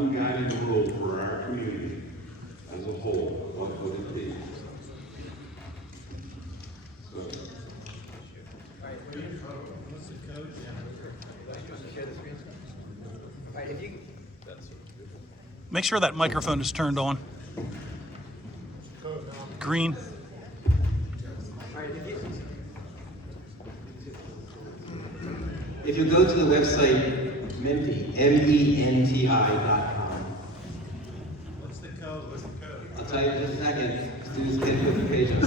one guiding rule for our community as a whole, what would it be? So, What's the code? Share the screen. All right, if you. Make sure that microphone is turned on. Green. All right, If you go to the website Menti, MENTI.com. What's the code? What's the code? I'll tell you in just a second. Students can't put the page up.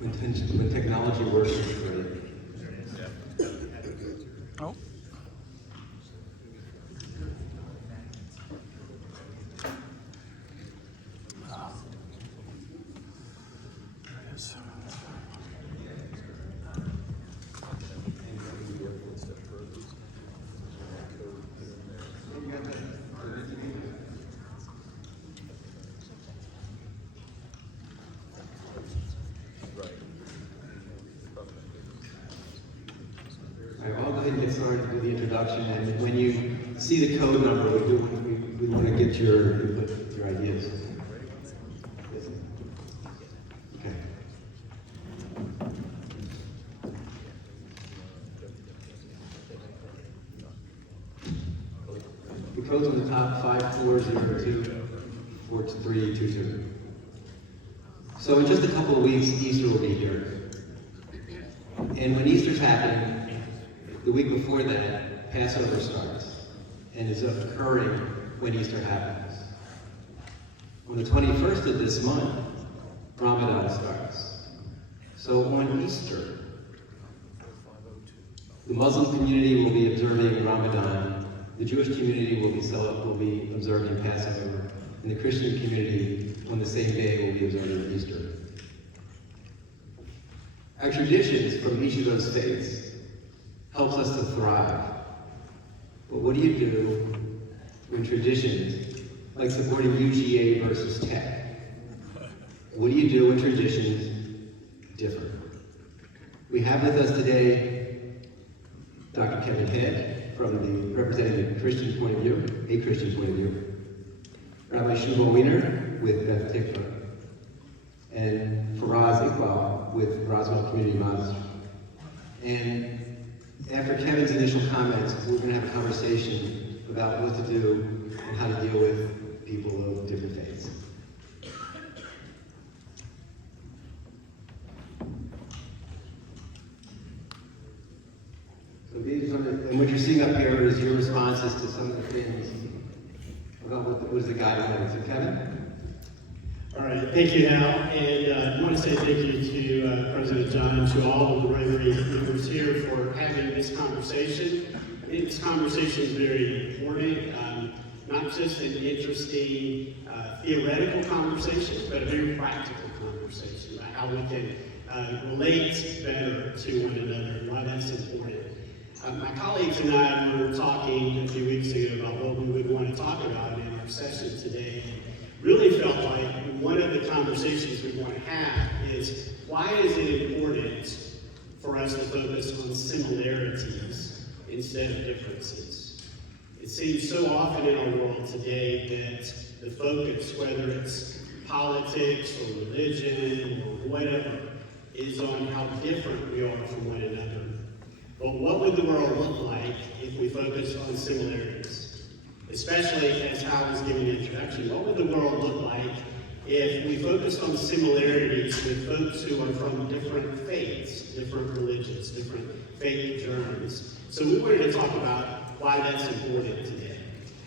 When technology works, it's great. Oh. There it is. All right, I'll go ahead and get started with the introduction, and when you see the code number, we want to get your input, your ideas. Okay. The code's on the top 5402-4322. So in just a couple of weeks, Easter will be here. And when Easter's happening, the week before that, Passover starts and is occurring when Easter happens. On the 21st of this month, Ramadan starts. So on Easter, the Muslim community will be observing Ramadan, the Jewish community will be observing Passover, and the Christian community on the same day will be observing Easter. Our traditions from each of those faiths helps us to thrive. But what do you do when traditions, like supporting UGA versus tech, what do you do when traditions differ? We have with us today Dr. Kevin Head, representing the Christian point of view, a Christian point of view, Rabbi Shmuel Wiener with Beth Tikva, and Faraz Iqbal with Roswell Community Monastery. And after Kevin's initial comments, we're going to have a conversation about what to do and how to deal with people of different faiths. So these are, and what you're seeing up here is your responses to some of the things about what was the guidelines. So Kevin? All right, thank you, Al, and I want to say thank you to President John and to all of the Rotary members here for having this conversation. I think this conversation is very important, not just an interesting theoretical conversation, but a very practical conversation about how we can relate better to one another and why that's important. My colleagues and I were talking a few weeks ago about what we would want to talk about in our session today. Really felt like one of the conversations we want to have is, why is it important for us to focus on similarities instead of differences? It seems so often in our world today that the focus, whether it's politics or religion or whatever, is on how different we are from one another. But what would the world look like if we focused on similarities? Especially as Hal was giving the introduction, what would the world look like if we focused on similarities with folks who are from different faiths, different religions, different faith journeys? So we wanted to talk about why that's important today.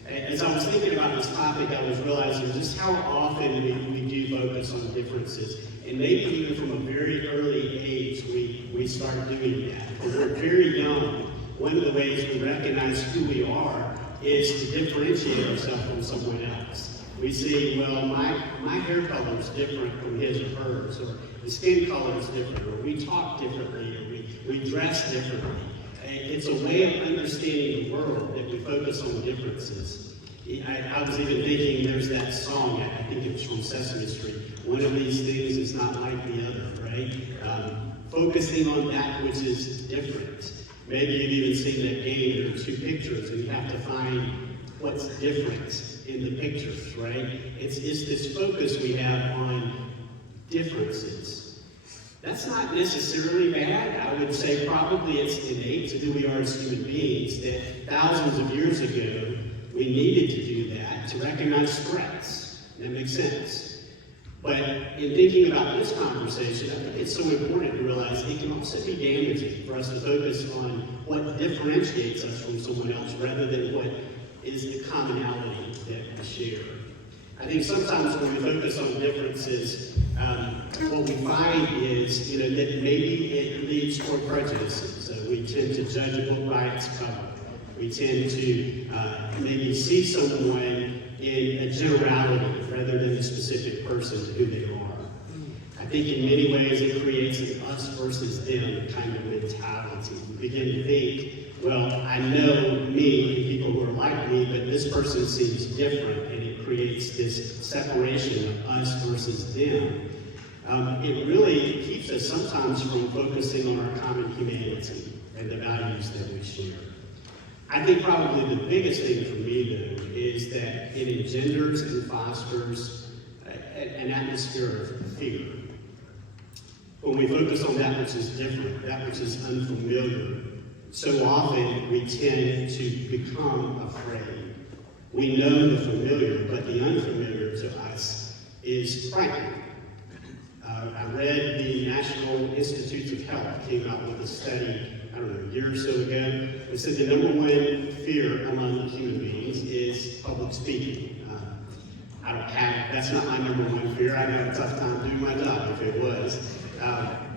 As I was thinking about this topic, I was realizing just how often we do focus on differences. And maybe even from a very early age, we start doing that. When we're very young, one of the ways we recognize who we are is to differentiate ourselves from someone else. We see, well, my hair color is different from his or hers, or the skin color is different, or we talk differently, or we dress differently. It's a way of understanding the world that we focus on differences. I was even thinking there's that song, I think it was from Sesame Street, one of these things is not like the other, right? focusing on that which is different. Maybe you've even seen that game, there are two pictures, and you have to find what's different in the pictures, right? It's this focus we have on differences. That's not necessarily bad. I would say probably it's innate to who we are as human beings, that thousands of years ago, we needed to do that to recognize threats. That makes sense. But in thinking about this conversation, I think it's so important to realize it can also be damaging for us to focus on what differentiates us from someone else rather than what is the commonality that we share. I think sometimes when we focus on differences, what we find is, that maybe it leads toward prejudices. So we tend to judge a book by its cover. We tend to maybe see someone in a generality rather than a specific person to who they are. I think in many ways it creates an us versus them kind of mentality. We begin to think, well, I know me and people who are like me, but this person seems different, and it creates this separation of us versus them. It really keeps us sometimes from focusing on our common humanity and the values that we share. I think probably the biggest thing for me, though, is that it engenders and fosters an atmosphere of fear. When we focus on that which is different, that which is unfamiliar, so often we tend to become afraid. We know the familiar, but the unfamiliar to us is frightening. I read the National Institutes of Health came out with a study, I don't know, a year or so ago. It said the number one fear among human beings is public speaking. That's not my number one fear. I'd have a tough time doing my job if it was.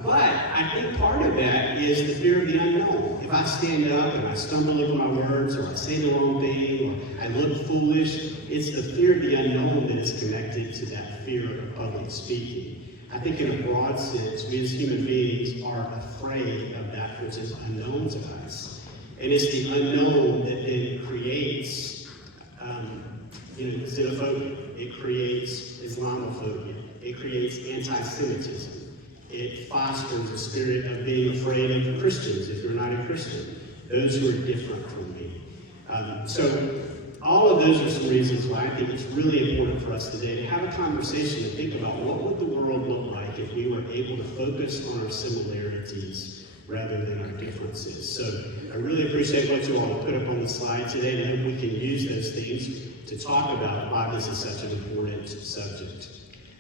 But I think part of that is the fear of the unknown. If I stand up and I stumble over my words, or I say the wrong thing, or I look foolish, it's the fear of the unknown that is connected to that fear of public speaking. I think in a broad sense, we as human beings are afraid of that which is unknown to us. And it's the unknown that then creates xenophobia. It creates Islamophobia. It creates anti-Semitism. It fosters a spirit of being afraid of Christians if you're not a Christian, those who are different from me. So all of those are some reasons why I think it's really important for us today to have a conversation and think about what would the world look like if we were able to focus on our similarities rather than our differences. So I really appreciate what you all put up on the slide today, and I hope we can use those things to talk about why this is such an important subject.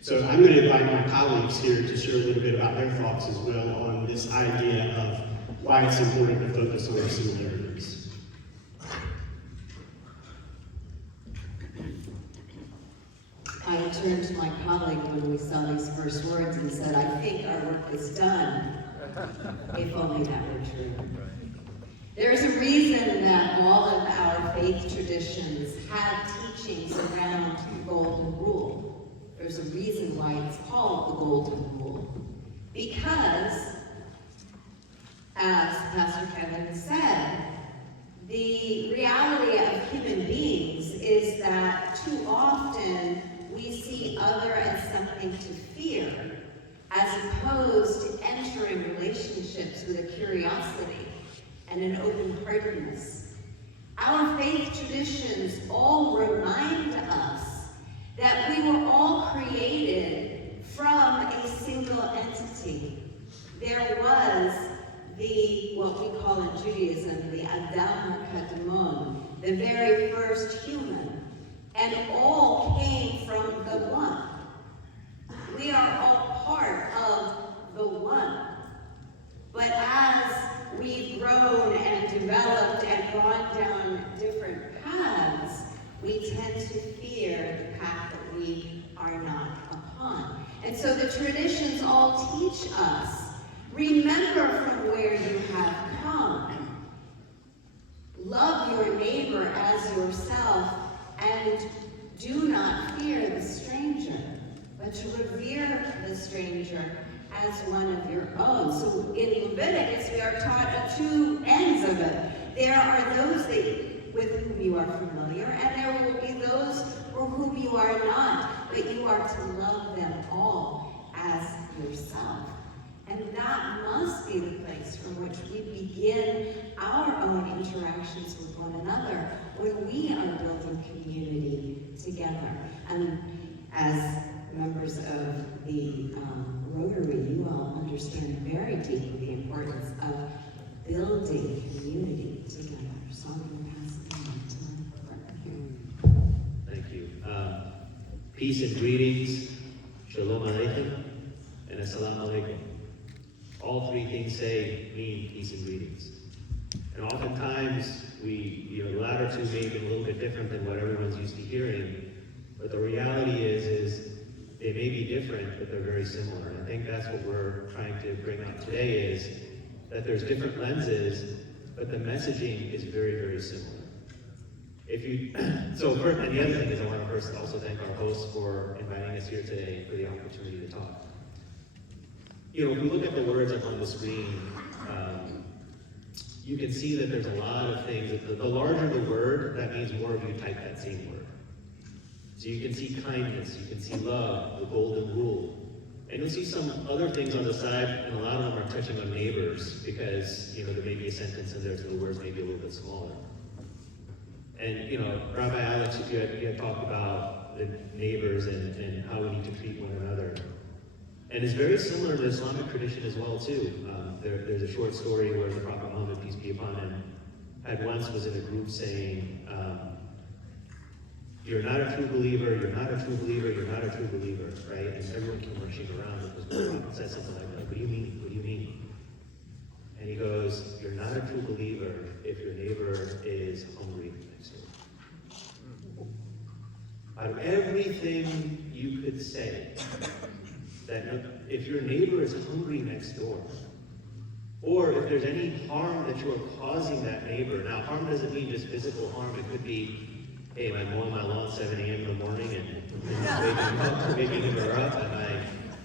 So I'm going to invite my colleagues here to share a little bit about their thoughts as well on this idea of why it's important to focus on our similarities. I turned to my colleague when we saw these first words and said, I think our work is done, if only that were true. There's a reason that all of our faith traditions have teachings around the Golden Rule. There's a reason why it's called the Golden Rule. Because, as Pastor Kevin said, the reality of human beings is that too often we see other as something to fear, as opposed to entering relationships with a curiosity and an open-heartedness. Our faith traditions all remind us that we were all created from a single entity. There was what we call in Judaism, the Adam HaKadmon, the very first human, and all came from the one. We are all part of the one. But as we've grown and developed and gone down different paths, we tend to fear the path that we are not upon. And so the traditions all teach us, remember from where you have come. Love your neighbor as yourself, and do not fear the stranger, but to revere the stranger as one of your own. So in Leviticus, we are taught at two ends of it. There are those with whom you are familiar, and there will be those for whom you are not, but you are to love them all as yourself. And that must be the place from which we begin our own interactions with one another when we are building community together. And as members of the Rotary, you all understand very deeply the importance of building community together. So I'm going to pass it on to my partner here. Thank you. Peace and greetings, shalom aleichem, and assalamu alaikum. All three things mean peace and greetings. And oftentimes, the latter two may be a little bit different than what everyone's used to hearing, but the reality is they may be different, but they're very similar. And I think that's what we're trying to bring up today is that there's different lenses, but the messaging is very, very similar. And the other thing is I want to first also thank our hosts for inviting us here today and for the opportunity to talk. If we look at the words up on the screen, you can see that there's a lot of things. The larger the word, that means more of you type that same word. So you can see kindness, you can see love, the golden rule. And you'll see some other things on the side, and a lot of them are touching on neighbors, because there may be a sentence in there, so the words may be a little bit smaller. And Rabbi Alex, you had talked about the neighbors and how we need to treat one another. And it's very similar to Islamic tradition as well, too. There's a short story where the Prophet Muhammad, peace be upon him, was in a group saying, you're not a true believer, you're not a true believer, you're not a true believer, right? And everyone came rushing around because the Prophet said something like, what do you mean? What do you mean? And he goes, you're not a true believer if your neighbor is hungry next door. Out of everything you could say, that if your neighbor is hungry next door, or if there's any harm that you are causing that neighbor. Now, harm doesn't mean just physical harm. It could be, hey, am I mowing my lawn 7 a.m. in the morning and waking him or up?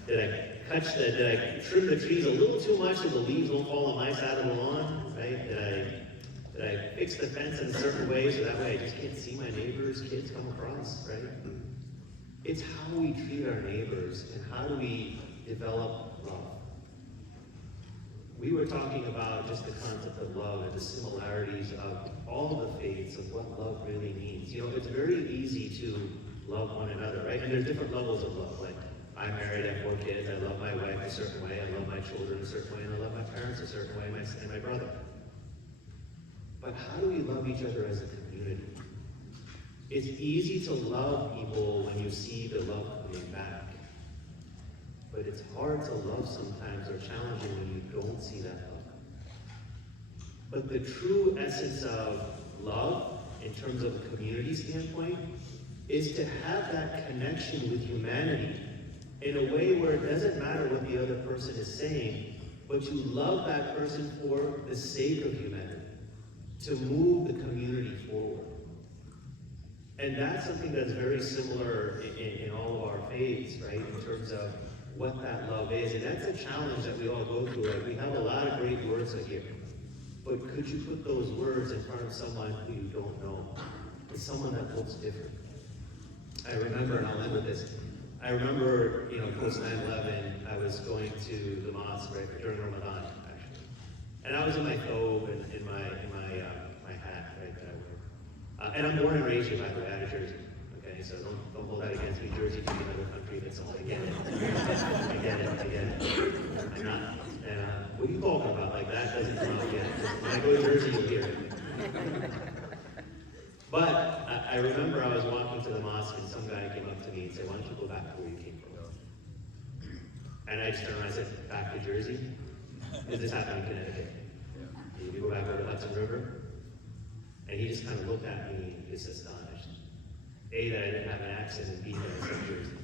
Did I trim the trees a little too much so the leaves won't fall on my side of the lawn? Right? Did I fix the fence in a certain way so that way I just can't see my neighbor's kids come across? Right? It's how we treat our neighbors and how do we develop love. We were talking about just the concept of love and the similarities of all the faiths of what love really means. It's very easy to love one another, right? And there's different levels of love. Like, I'm married, I have 4 kids, I love my wife a certain way, I love my children a certain way, and I love my parents a certain way, and my brother. But how do we love each other as a community? It's easy to love people when you see the love coming back. But it's hard to love sometimes, or challenging when you don't see that love. But the true essence of love, in terms of a community standpoint, is to have that connection with humanity in a way where it doesn't matter what the other person is saying, but you love that person for the sake of humanity, to move the community forward. And that's something that's very similar in all of our faiths, right, in terms of what that love is. And that's a challenge that we all go through. Like, we have a lot of great words here, but could you put those words in front of someone who you don't know? It's someone that looks different. I remember, and I'll end with this, I remember, post 9/11, I was going to the mosque, right, during Ramadan, actually. And I was in my thobe and in my hat, right, that I wear. And I'm born and raised here, by the way, out of Jersey. Okay, so don't hold that against me. Jersey can be another country that's all, I get it. I get it. I'm not, what are you talking about? Like, that doesn't come out yet. When I go to Jersey, you'll hear it. But I remember I was walking to the mosque and some guy came up to me and said, why don't you go back to where you came from? And I just turned around and said, back to Jersey? Because this happened in Connecticut. Did you go back over the Hudson River? And he just kind of looked at me just astonished. A, that I didn't have an accent, and B, that I said Jersey.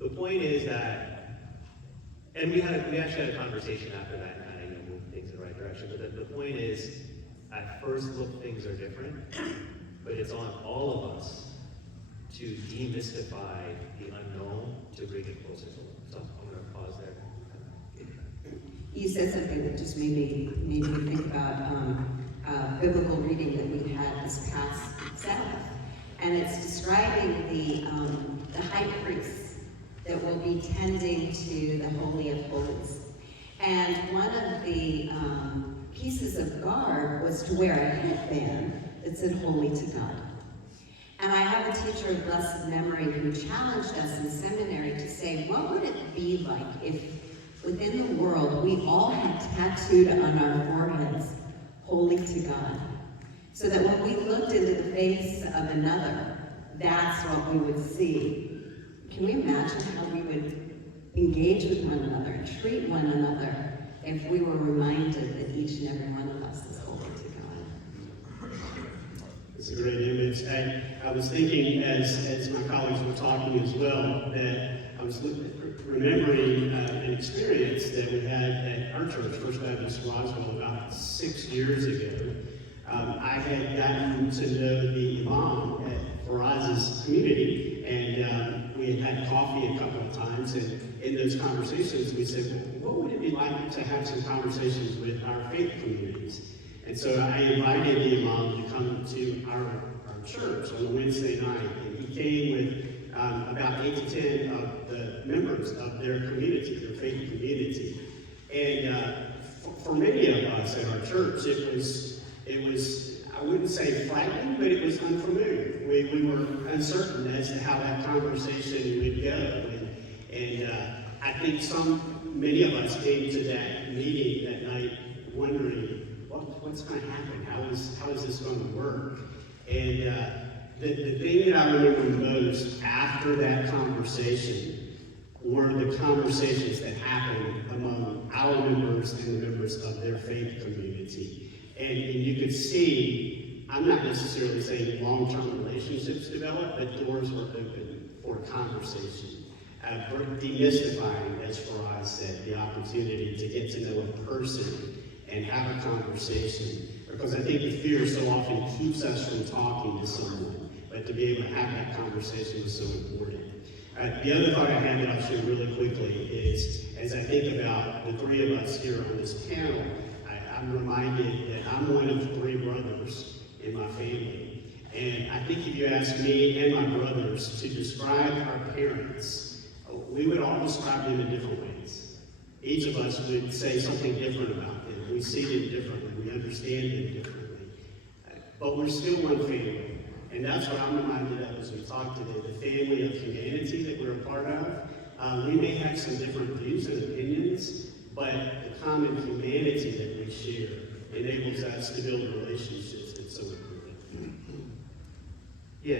The point is that, and we actually had a conversation after that, and kind of moved things in the right direction, but the point is, at first look, things are different, but it's on all of us to demystify the unknown to bring it closer to love. So I'm going to pause there. You said something that just made me think about biblical reading that we had this past Sabbath, and it's describing the high priest that will be tending to the Holy of Holies. And one of the pieces of garb was to wear a headband that said Holy to God. And I have a teacher of blessed memory who challenged us in seminary to say, what would it be like if within the world we all had tattooed on our foreheads, Holy to God, so that when we looked into the face of another, that's what we would see. Can we imagine how we would engage with one another and treat one another if we were reminded that each and every one of us is holy to God? It's a great image. I was thinking as my colleagues were talking as well, that I was remembering an experience that we had at our church, First Baptist Roswell, about 6 years ago. I had gotten to know the imam at Faraz's community, and we had coffee a couple of times, and in those conversations we said, well, what would it be like to have some conversations with our faith communities? And so I invited the imam to come to our church on a Wednesday night, and he came with about 8 to 10 of the members of their community, their faith community. And for many of us at our church, it was, I wouldn't say frightening, but it was unfamiliar. We were uncertain as to how that conversation would go. And I think many of us came to that meeting that night wondering, what's going to happen? How is this going to work? And the thing that I remember most after that conversation were the conversations that happened among our members and the members of their faith community. And you could see, I'm not necessarily saying long-term relationships developed, but doors were open for conversation. Demystifying, as Faraz said, the opportunity to get to know a person and have a conversation. Because I think the fear so often keeps us from talking to someone, but to be able to have that conversation is so important. The other thought I had that I'll share really quickly is, as I think about the three of us here on this panel, I'm reminded that I'm one of 3 brothers in my family. And I think if you ask me and my brothers to describe our parents, we would all describe them in different ways. Each of us would say something different about them. We see them differently. We understand them differently. But we're still one family. And that's what I'm reminded of as we talk today, the family of humanity that we're a part of. We may have some different views and opinions, but the common humanity that we share enables us to build relationships that's so important. Yeah,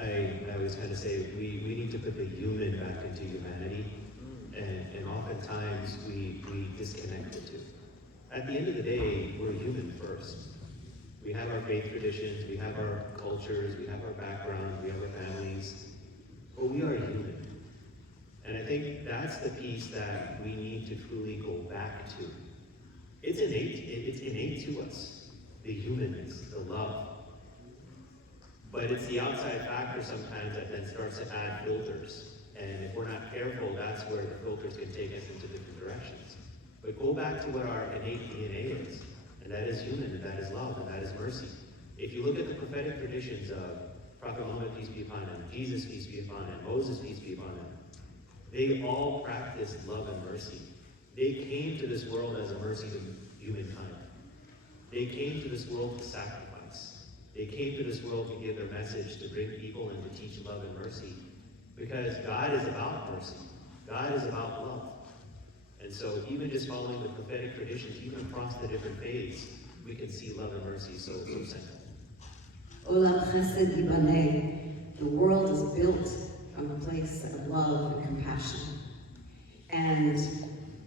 I always kind of say we need to put the human back into humanity, and oftentimes we disconnect the two. At the end of the day, we're human first. We have our faith traditions, we have our cultures, we have our background, we have our families, but we are human. And I think that's the piece that we need to truly go back to. It's innate to us, the humanness, the love. But it's the outside factor sometimes that then starts to add filters. And if we're not careful, that's where the filters can take us into different directions. But go back to what our innate DNA is, and that is human, and that is love, and that is mercy. If you look at the prophetic traditions of Prophet Muhammad, peace be upon him, Jesus, peace be upon him, Moses, peace be upon him, they all practiced love and mercy. They came to this world as a mercy to humankind. They came to this world to sacrifice. They came to this world to give their message, to bring people and to teach love and mercy. Because God is about mercy. God is about love. And so even just following the prophetic traditions, even across the different faiths, we can see love and mercy so central. Olam Chesed Yibaneh. The world is built from a place of love and compassion. And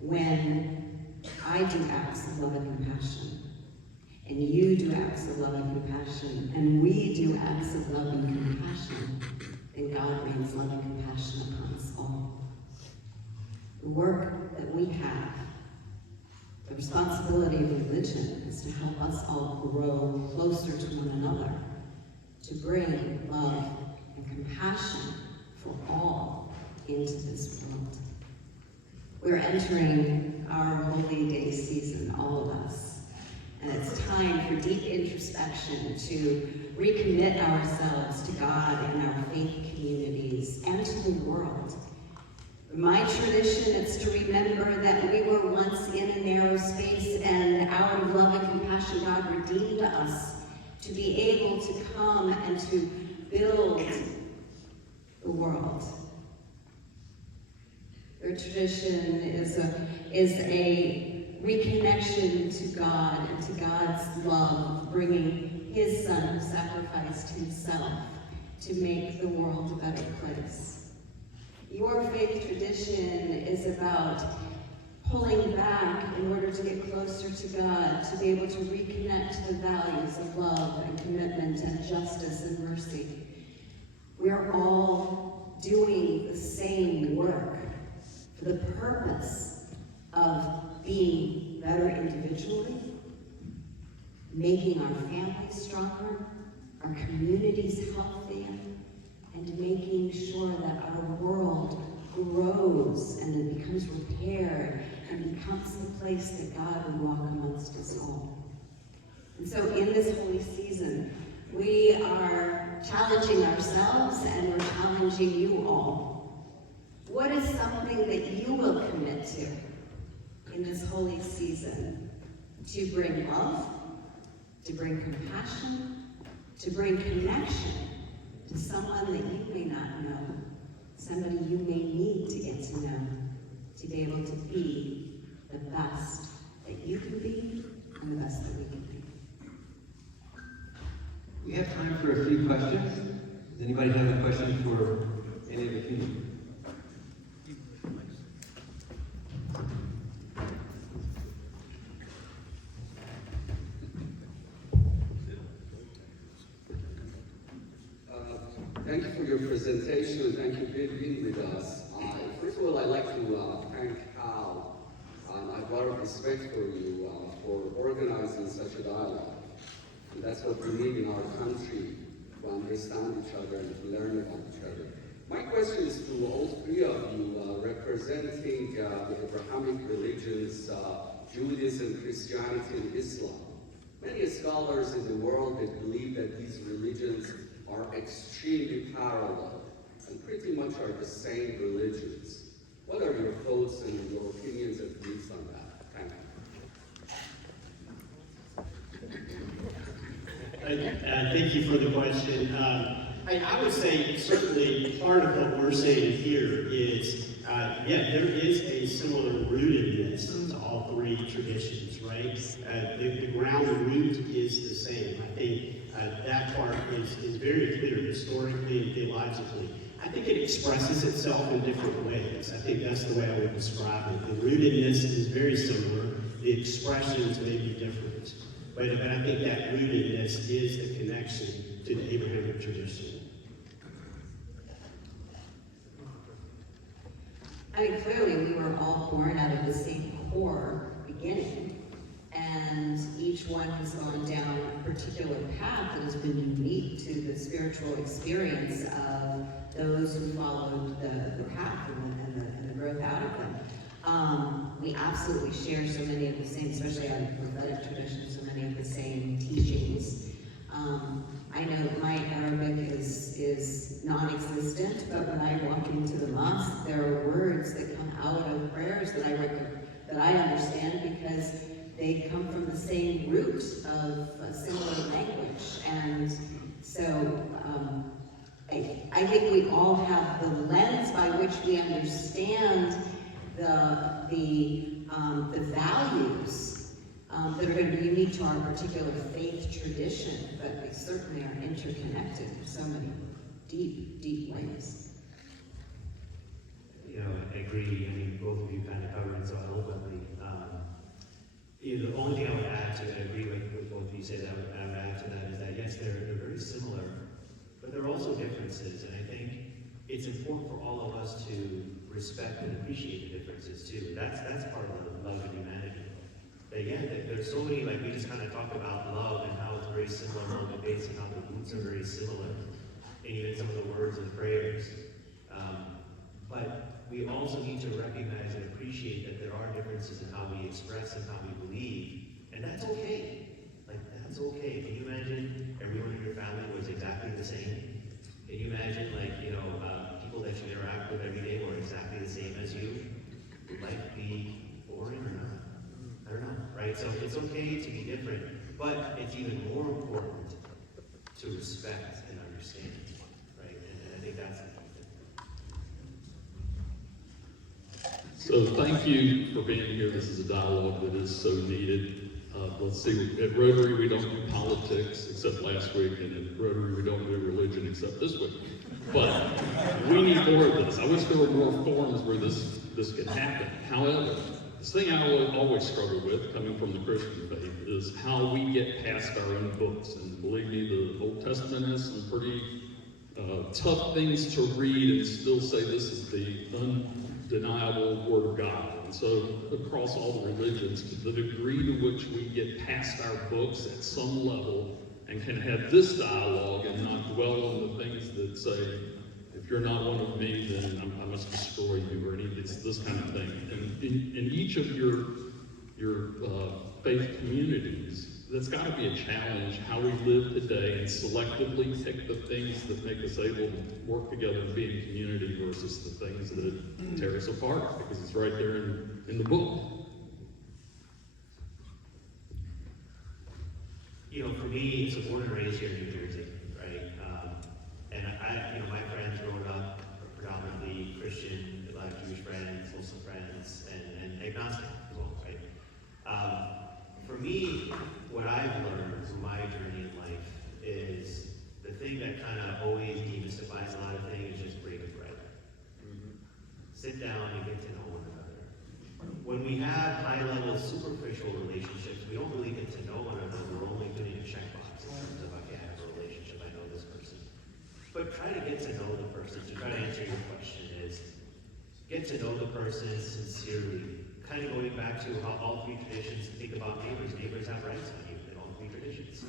when I do acts of love and compassion, and you do acts of love and compassion, and we do acts of love and compassion, then God rains love and compassion upon us all. The work that we have, the responsibility of religion, is to help us all grow closer to one another, to bring love and compassion for all into this world. We're entering our Holy Day season, all of us, and it's time for deep introspection to recommit ourselves to God and our faith communities and to the world, My tradition is to remember that we were once in a narrow space, and out of love and compassion, God redeemed us to be able to come and to build the world. Their tradition is a reconnection to God and to God's love, bringing His Son who sacrificed Himself to make the world a better place. Your faith tradition is about pulling back in order to get closer to God, to be able to reconnect to the values of love and commitment and justice and mercy. We're all doing the same work for the purpose of being better individually, making our families stronger, our communities healthier, and making sure that our world grows and it becomes repaired and becomes the place that God would walk amongst us all. And so in this holy season, we are challenging ourselves and we're challenging you all. What is something that you will commit to in this holy season to bring love, to bring compassion, to bring connection to someone that you may not know, somebody you may need to get to know, to be able to be the best that you can be and the best that we can be. We have time for a few questions. Does anybody have a question for any of the people? Thank you for your presentation. Thank you for being with us. First of all, I'd like to thank Hal. I have a lot of respect for you for organizing such a dialogue. And that's what we need in our country, to understand each other and to learn about each other. My question is to all three of you representing the Abrahamic religions, Judaism, Christianity, and Islam. Many scholars in the world that believe that these religions are extremely parallel and pretty much are the same religions. What are your thoughts and your opinions and views on that? Thank you. Thank you for the question. I would say certainly part of what we're saying here is, there is a similar rootedness to all three traditions, right? The ground root is the same. I think that part is very clear historically and theologically. I think it expresses itself in different ways. I think that's the way I would describe it. The rootedness is very similar. The expressions may be different. But I think that rootedness is the connection to the Abrahamic tradition. I mean, clearly we were all born out of the same core beginning, and each one has gone down a particular path that has been unique to the spiritual experience of those who followed the path and the growth out of them. We absolutely share so many of the same, especially out of the prophetic tradition, so many of the same teachings. I know my Arabic is non-existent, but when I walk into the mosque, there are words that come out of prayers that I understand because they come from the same root of a similar language. And so I think we all have the lens by which we understand the values that are going to be unique to our particular faith tradition, but they certainly are interconnected in so many deep, deep ways. I agree. I mean, both of you kind of covered it so eloquently. The only thing I would add to it, I agree with both of you said, I would add to that is that yes, they're very similar, but there are also differences, and I think it's important for all of us to respect and appreciate the differences too. That's part of the love of humanity. But again, there's so many, like we just kind of talked about love and how it's very similar among the faiths and how the roots are very similar, and even some of the words and prayers. But we also need to recognize and appreciate that there are differences in how we express and how we believe, and that's okay. Like, that's okay. Can you imagine everyone in your family was exactly the same? Can you imagine, like, people that you interact with every day who are exactly the same as you, would life be boring or not? I don't know, right? So it's okay to be different, but it's even more important to respect and understand, right? And I think that's the key thing. So thank you for being here. This is a dialogue that is so needed. Let's see, at Rotary we don't do politics except last week, and at Rotary we don't do religion except this week. But we need more of this. I wish there were more forums where this could happen. However, the thing I will always struggle with, coming from the Christian faith, is how we get past our own books. And believe me, the Old Testament has some pretty tough things to read and still say this is the undeniable Word of God. And so across all the religions, the degree to which we get past our books at some level and can have this dialogue and not dwell on the things that say, if you're not one of me, then I must destroy you, or any of this kind of thing. And in each of your faith communities, that's got to be a challenge, how we live today and selectively pick the things that make us able to work together and be in community versus the things that tear us apart, because it's right there in the book. You know, for me, it's born and raised here in New Jersey, right? And my friends growing up are predominantly Christian, a lot of Jewish friends, Muslim friends, and agnostic as well, right? For me, what I've learned through my journey in life is the thing that kind of always demystifies a lot of things is just breaking bread. Sit down and get to know one another. When we have high-level, superficial relationships, we don't really get to know one another. We're only putting a checkbox in terms of, okay, I have a relationship, I know this person. But try to get to know the person. To try to answer your question is, get to know the person sincerely. Kind of going back to how all three traditions think about neighbors. Neighbors have rights on you in all three traditions.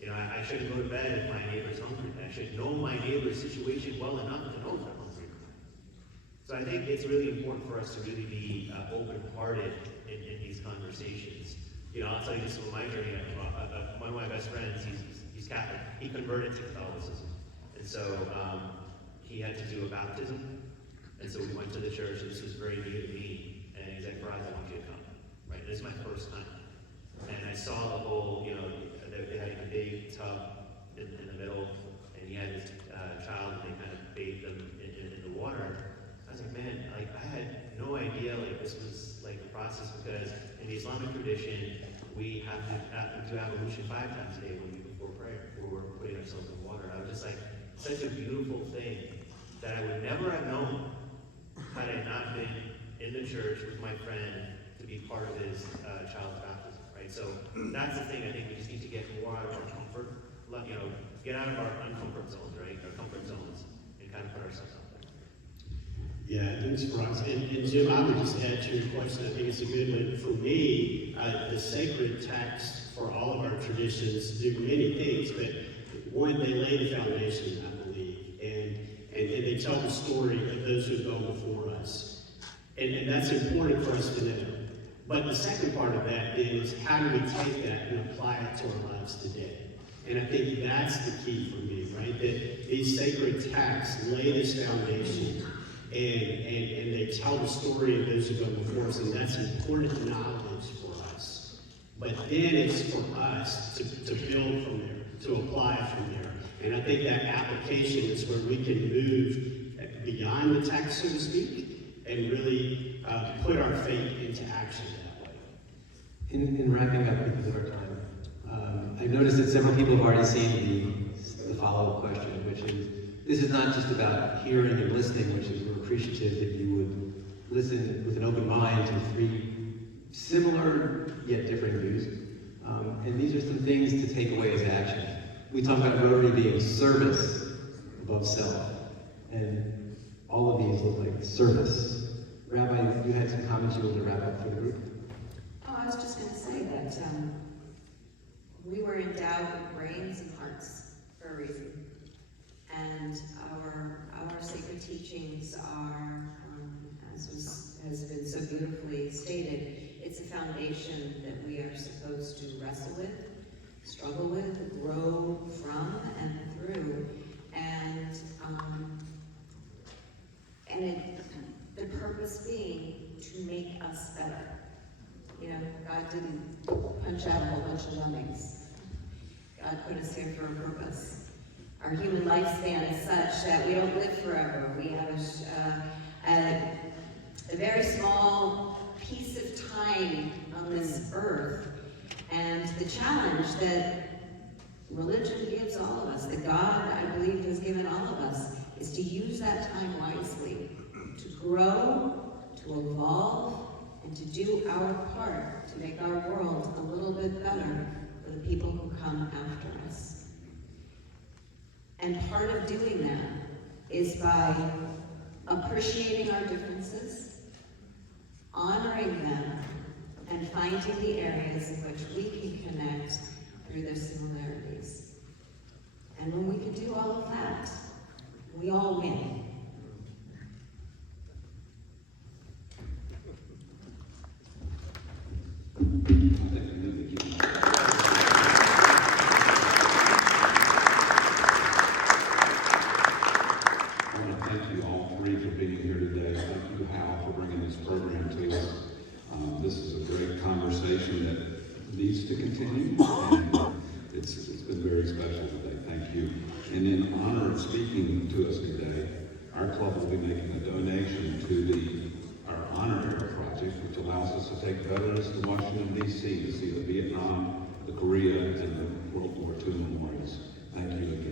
You know, I shouldn't go to bed if my neighbor's hungry. I should know my neighbor's situation well enough to know if they're hungry. So I think it's really important for us to really be open-hearted in these conversations. You know, I'll tell you just from my journey. One of my best friends, he's Catholic. He converted to Catholicism. And so he had to do a baptism. And so we went to the church, and this was very new to me. And he's like, Faraz, I want you to come. Right? This is my first time. And I saw the whole, you know, they had a big tub in the middle, and he had his child, and they kind of bathed them in the water. I was like, man, like, I had no idea, like, this was, like, the process, because in the Islamic tradition, we have to do ablution 5 times a day before prayer, where we're putting ourselves in water. I was just like, such a beautiful thing that I would never have known had I not been in the church with my friend to be part of his child's baptism, right? So that's the thing. I think we just need to get more out of our comfort, you know, get out of our uncomfort zones, right? Our comfort zones, and kind of put ourselves out there. Yeah, thanks, Ross. And Jim, I would just add to your question. I think it's a good one. For me, the sacred text for all of our traditions do many things, but one, they lay the foundation, I believe, and they tell the story of those who go before us. And that's important for us to know. But the second part of that is, how do we take that and apply it to our lives today? And I think that's the key for me, right? That these sacred texts lay this foundation, and they tell the story of those who go before us, and that's important knowledge for us. But then it's for us to build from there, to apply from there. And I think that application is where we can move beyond the text, so to speak, and really put our faith into action that way. In wrapping up because of our time, I noticed that several people have already seen the follow-up question, which is, this is not just about hearing and listening, which is we're appreciative that you would listen with an open mind to 3 similar yet different views. And these are some things to take away as action. We talk about Rotary being service above self, and all of these look like service. Rabbi, you had some comments you wanted to wrap up for the group? Oh, I was just going to say that we were endowed with brains and hearts for a reason. And our sacred teachings are, has been so beautifully stated, it's a foundation that we are supposed to wrestle with, struggle with, grow from and through. And the purpose being to make us better. You know, God didn't punch out a whole bunch of lemmings. God put us here for a purpose. Our human lifespan is such that we don't live forever. We have a very small piece of time on this earth. And the challenge that religion gives all of us, that God, I believe, has given all of us, is to use that time wisely, to grow, to evolve, and to do our part to make our world a little bit better for the people who come after us. And part of doing that is by appreciating our differences, honoring them, and finding the areas in which we can connect through their similarities. And when we can do all of that, we all win. I want to thank you all three for being here today. Thank you, Hal, for bringing this program to us. This is a great conversation that needs to continue, and it's been very special today. Thank you. And in honor of speaking to us today, our club will be making a donation to our honorary project, which allows us to take veterans to Washington, D.C. to see the Vietnam, the Korea, and the World War II memorials. Thank you again.